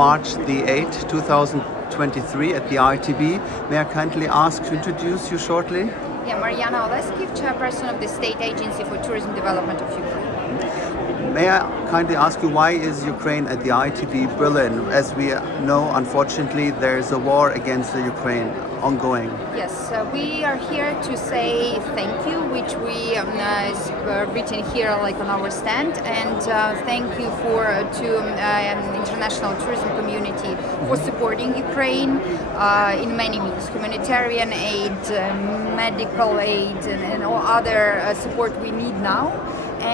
March the 8th, 2023 at the ITB. May I kindly ask to introduce you shortly? Yeah, Mariana Oleskiv, chairperson of the State Agency for Tourism Development of Ukraine. May I kindly ask you, why is Ukraine at the ITB Berlin? As we know, unfortunately, there is a war against the Ukraine ongoing. Yes, we are here to say thank you, which we is written here like on our stand, and thank you to international tourism community for supporting Ukraine in many means: humanitarian aid, medical aid, and all other support we need now.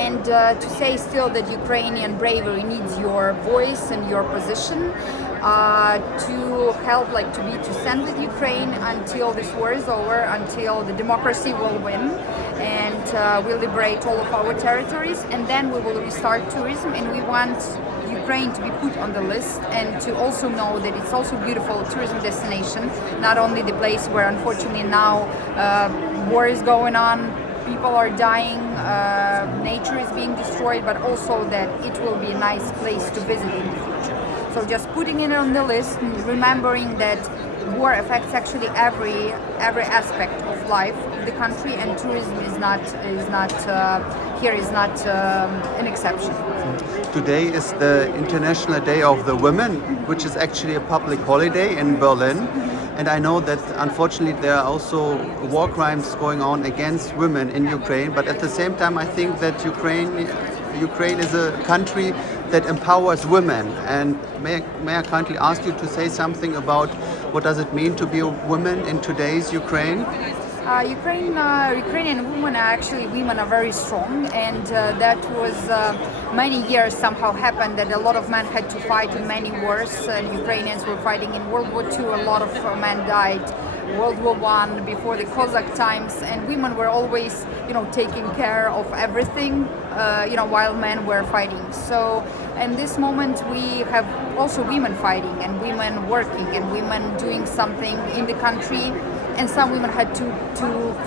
And to say still that Ukrainian bravery needs your voice and your position to help, to stand with Ukraine until this war is over, until the democracy will win, and we'll liberate all of our territories, and then we will restart tourism. And we want Ukraine to be put on the list, and to also know that it's also a beautiful tourism destination, not only the place where unfortunately now war is going on, people are dying, nature is being destroyed, but also that it will be a nice place to visit in the future. So just putting it on the list, remembering that war affects actually every aspect of life of the country, and tourism is not an exception. Today is the International Day of the Women, which is actually a public holiday in Berlin. And I know that unfortunately there are also war crimes going on against women in Ukraine, but at the same time I think that Ukraine is a country that empowers women. And may I kindly ask you to say something about what does it mean to be a woman in today's Ukraine? Ukrainian women are very strong, and that was many years somehow happened that a lot of men had to fight in many wars, and Ukrainians were fighting in World War II. A lot of men died World War I, before the Cossack times, and women were always, taking care of everything, while men were fighting. So in this moment we have also women fighting, and women working, and women doing something in the country. And some women had to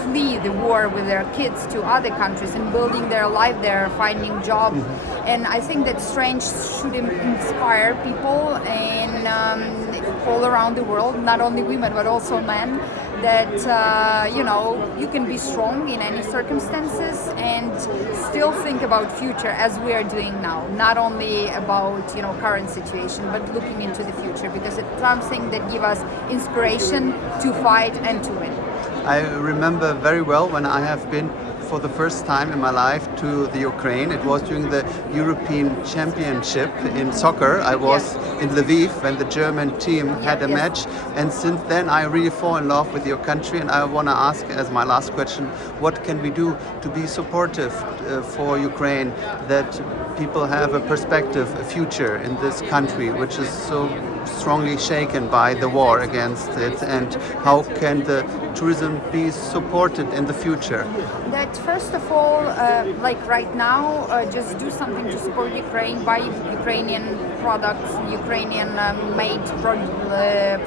flee the war with their kids to other countries and building their life there, finding job. And I think that strength should inspire people in all around the world, not only women but also men, that you can be strong in any circumstances and still think about future as we are doing now, not only about current situation, but looking into the future, because it's something that gives us inspiration to fight and to win. I remember very well when I have been for the first time in my life to the Ukraine. It was during the European Championship in soccer. I was in Lviv when the German team had a match, and since then I really fall in love with your country. And I want to ask as my last question, what can we do to be supportive for Ukraine, that people have a perspective, a future in this country which is so strongly shaken by the war against it, and how can the tourism be supported in the future? That first of all, like right now, just do something to support Ukraine, buy Ukrainian products, Ukrainian made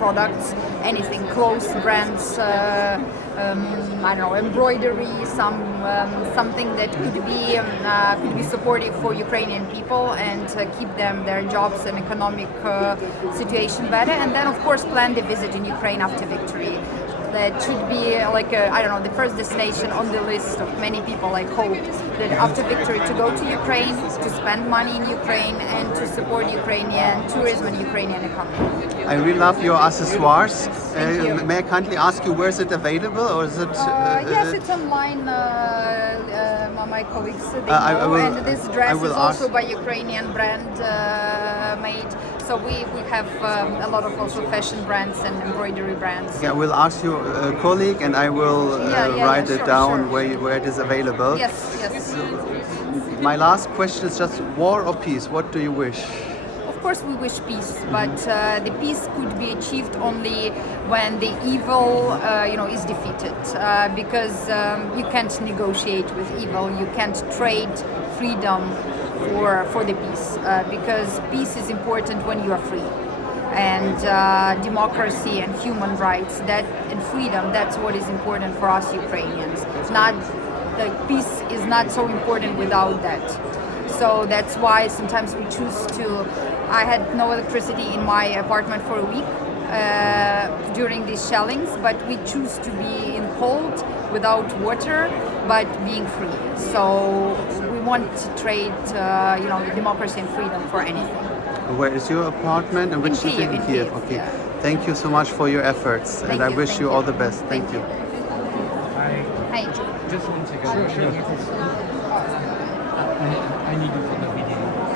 products, anything, clothes brands, embroidery, something that could be supportive for Ukrainian people and keep their jobs and economic situation better. And then of course plan the visit in Ukraine after victory. That should be the first destination on the list of many people. I hope that after victory to go to Ukraine, to spend money in Ukraine, and to support Ukrainian tourism and Ukrainian economy. I really love your accessoires. Thank you. May I kindly ask you, where is it available, or is it? Yes, it's online. My colleagues they know, and this dress is also by Ukrainian brand made. So we have a lot of also fashion brands and embroidery brands. Yeah, I will ask your colleague, and I will write it down where it is available. Yes. My last question is just war or peace? What do you wish? Of course we wish peace, but the peace could be achieved only when the evil is defeated, because you can't negotiate with evil, you can't trade freedom for the peace, because peace is important when you are free. And democracy and human rights, and freedom, that's what is important for us Ukrainians. Peace is not so important without that. So that's why sometimes we choose to I had no electricity in my apartment for a week during these shellings, but we choose to be in cold, without water, but being free. So we want to trade, democracy and freedom for anything. Where is your apartment and which Kyiv, city? in Kyiv. Kyiv, Okay. yeah. Thank you so much for your efforts, Thank and you, I wish thank you you. all the best. Thank you. Hi. Just one second. I need you for the video.